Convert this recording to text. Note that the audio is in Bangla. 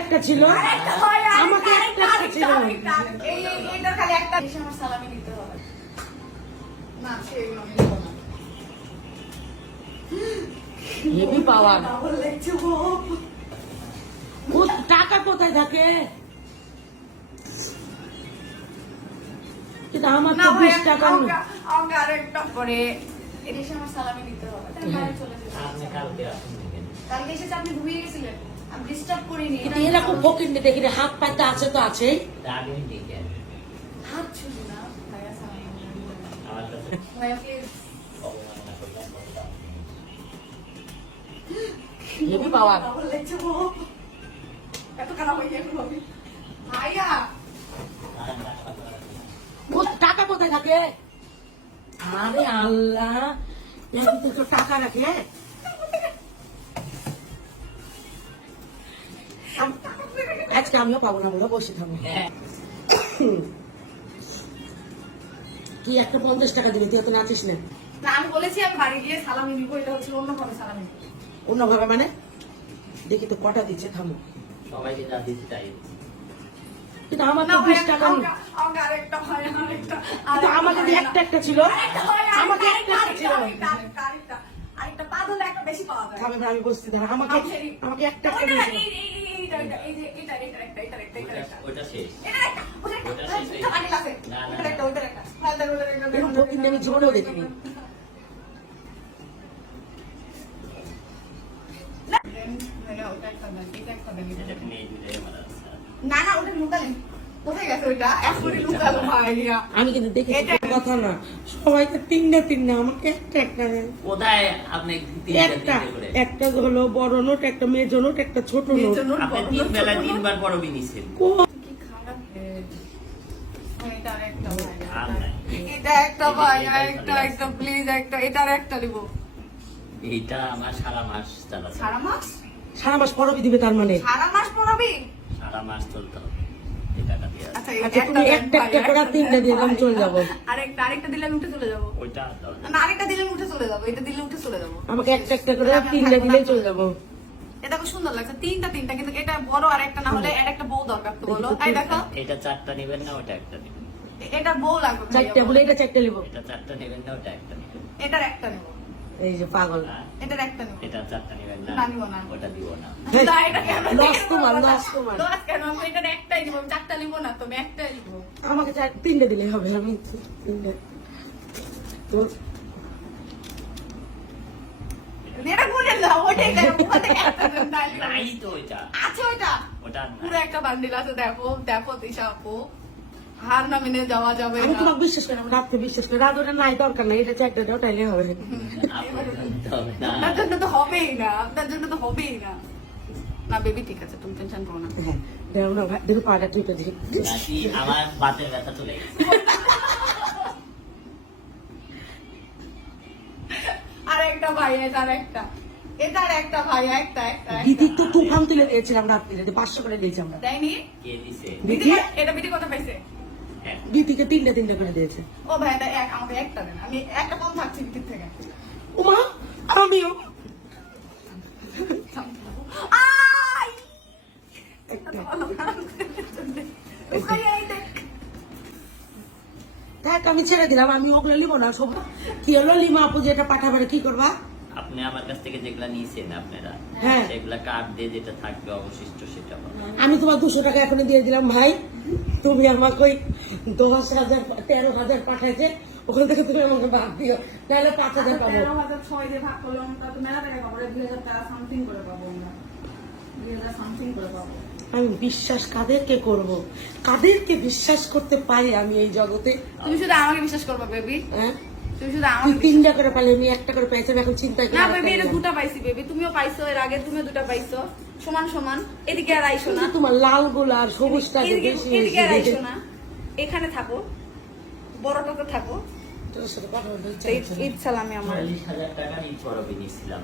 একটা ছিল, আমাকে একটা ছিল। এইটা খালি একটা আমার সালামি দিতে হবে না, সেগুলো আমি দেবো না। হেভি পাওয়ার। ডাবল লেগছে গো। ও টাকা কোথায় থাকে? কিন্তু আমার না তো ভাই 20 টাকা নেই। আমাকে আরেকটা পরে এটা এসে আমার সালামি দিতে হবে, তাই বাইরে চলে যেতে হবে। কালকে এসে আপনি ঘুমিয়ে গেছিলেন, আমি ডিস্টার্ব করিনি। কিন্তু এরকম ফকির নি দেখি রে, হাত পাইতে আছে তো আছে। হাত ছুটি না ভাইয়া, সালামি ভাইয়া প্লিজ। Heavy power. ডাবল লেগছে গো। এত কানা হয়ে গেল আমি ভাইয়া। ও টাকা কোথায় থাকে? আরে আল্লাহ, এর ভিতরে তো টাকা রাখে। আজকে আমিও পাবো না, বলে বসে থাকবো। কি একটা 50 টাকা দিবি, তুই তো নাচিস না। না আমি বলেছি আমি বাড়ি গিয়ে সালামি নিবো, এটা হচ্ছে অন্যভাবে সালামি নিবো। অন্যভাবে মানে দেখি তো কটা দিচ্ছে, থামো। সবাইকে যা দিচ্ছি তাই। কিন্তু আমার না তো ভাইয়া, 20 টাকা নেই। আমাকে আরেকটা ভাইয়া, আরেকটা। কিন্তু আমাকে যে একটা একটা ছিল, আরেকটা ভাইয়া, আমাকে একটা একটা ছিল। আরেকটা পা ধরলে একটা বেশি পাওয়া যায়। থামে, আমি বসছি, ধর আমাকে আমাকে একটা একটা দিয়েছিল। ওটা শেষ। এরকম ফকির নি আমি জীবনেও দেখিনি। না না ওটা লুকালেন, কোথায় গেছে ওইটা? এখনই লুকালো ভাইয়া। আমি কিন্তু দেখি কথা না, সবাইকে তিনটা তিনটা, আমাকে একটা একটা দেয়। কোথায় আপনি একটা একটা হলো বড় নোট, একটা মেজো নোট, একটা ছোট নোট। আপনি 3 বেলা 3 বার পরবি নিছেন। কি খারাপ রে। এটা আরেকটা ভাইয়া। আর নাই। এটা একটা ভাইয়া, একটা প্লিজ একটা, এটার একটা দিব। এইটা আমার সারা মাস চালাচ্ছে। সারা মাস? সারা মাস পরবি দিবে তার মানে? সারা মাস পড়াবি? সারা মাস চলতে হবে এই টাকা দিয়ে। আচ্ছা আচ্ছা, তুমি একটা একটা করে তিনটা দিয়ে আমি চলে যাবো। আরেকটা দিলে আমি উঠে চলে যাবো। ওইটা দাও না। না আরেকটা দিলে আমি উঠে চলে যাবো, এটা দিলে উঠে চলে যাবো। আমাকে একটা একটা করে তিনটা দিলেই চলে যাবো। এটা খুব সুন্দর লাগছে, তিনটা কিন্তু এটা বড় আর একটা না হলে আর একটা বউ দরকার তো বলো। এই দেখো এটা 4টা নেবেন না ওটা একটা নেবেন। এটা বউ লাগবে ভাইয়া, চারটা বলে এটা চারটা নেবো। এটা 4টা নেবেন না ওটা একটা নেবেন। এটার একটা নেবো, এই যে পাগল। আর এটার একটা নেবো। এটা 4টা নেবেন না না, নিব না। ওটা দিব না। না, এটা কেন? লস তোমার, লস তোমার। লস কেন? আমি এটার একটাই নিবো, আমি চারটা নিবো না, তুমি একটাই নিবো। আমাকে তিনটা দিলে হবে, আমি তিনটা তো এটা বলে দাও, ওটাই দেখো, ওটা একটা দেন, তাই নিবো। নাই তো ওইটা। আছে ওইটা? ওটা নাই। পুরো একটা বান্ডিল আছে, দেখো দেখো তিশা আপু, হার না মেনে যাওয়া যাবে আমি না। তোমাকে বিশ্বাস করি, আমি রাত্রে বিশ্বাস করি। রাত ওটা নাই, দরকার নাই, এটা চারটা দাও, তাইলে হবে। আপনার জানতে হবে না। আপনার জন্য তো হবেই না, আপনার জন্য তো হবেই না। না বেবি ঠিক আছে, তুমি টেনশন করো না। হ্যাঁ, দেখো না ভাই, দেখো পাটা টিপে দিই। নাকি আমার বাতের ব্যথা চলে গেছে। আর একটা ভাই, এটার একটা, এটার একটা ভাই, একটা একটা দিদি তো তুফান তুলে দিয়েছিলাম রাত্রিরে, 500 করে দিয়েছি আমরা। দেয়নি? কে দিছে? দিদি এটা বিটি কত পাইছে? হ্যাঁ। দিদিকে তিনটা তিনটা করে দিয়েছে। ও ভাই এটা আমাকে একটা দেন, আমি একটা কম থাকছি বিটির থেকে। ওমা, আমিও আই একটা। ভাইয়া এই দেখ। দেখ আমি ছেড়ে দিলাম, আমি ওগুলো নিব না সব। কি হলো লিমা আপু যে এটা পাঠাবে কি করবা? আপনি আমার কাছ থেকে যেগুলা নিয়েছেন আপনারা হ্যাঁ। সেগুলা কার্ড দিয়ে যেটা থাকবে অবশিষ্ট সেটা পাবেন। আমি তোমার 200 টাকা এখনই দিয়ে দিলাম ভাই। তুমি আমাকে ওই 10,000 13,000 পাঠাইছে, ওখান থেকে তুমি আমাকে বাদ দিও, তাহলে 5,000 পাবো। 13,006 দিয়ে ভাগ করলে আমরা তো মেলা টাকা পাবো, 2,000 টাকা সামথিং করে পাবো আমরা, 2,000 সামথিং করে পাবো। আমি বিশ্বাস কাদেরকে করব, কাদেরকে বিশ্বাস করতে পারি আমি এই জগতে? তুমি শুধু আমাকে বিশ্বাস করবা বেবি, হ্যাঁ, তুমি শুধু তুই আমাকে 3টা করে পাইলে আমি একটা করে পাইছি, আমি এখন চিন্তা করি না আরেকটা বেবি, এটা নিলাম। দুটা পাইছি বেবি, তুমিও পাইছো, এর আগে তুমিও দুটা পাইছো, সমান সমান। এদিকে আর আইসো না, কিন্তু তোমার লাল গোলা আর সবুজটা এদিকে বেশি এদিকে আর আইসো বেশি। না, এখানে থাকো, বড়টাতে থাকো। তোর সাথে কথা বলতে ইচ্ছা তো করছে না। ঈদ সালামি আমার। 40,000 টাকা ঈদ পরবে নিয়েছিলাম।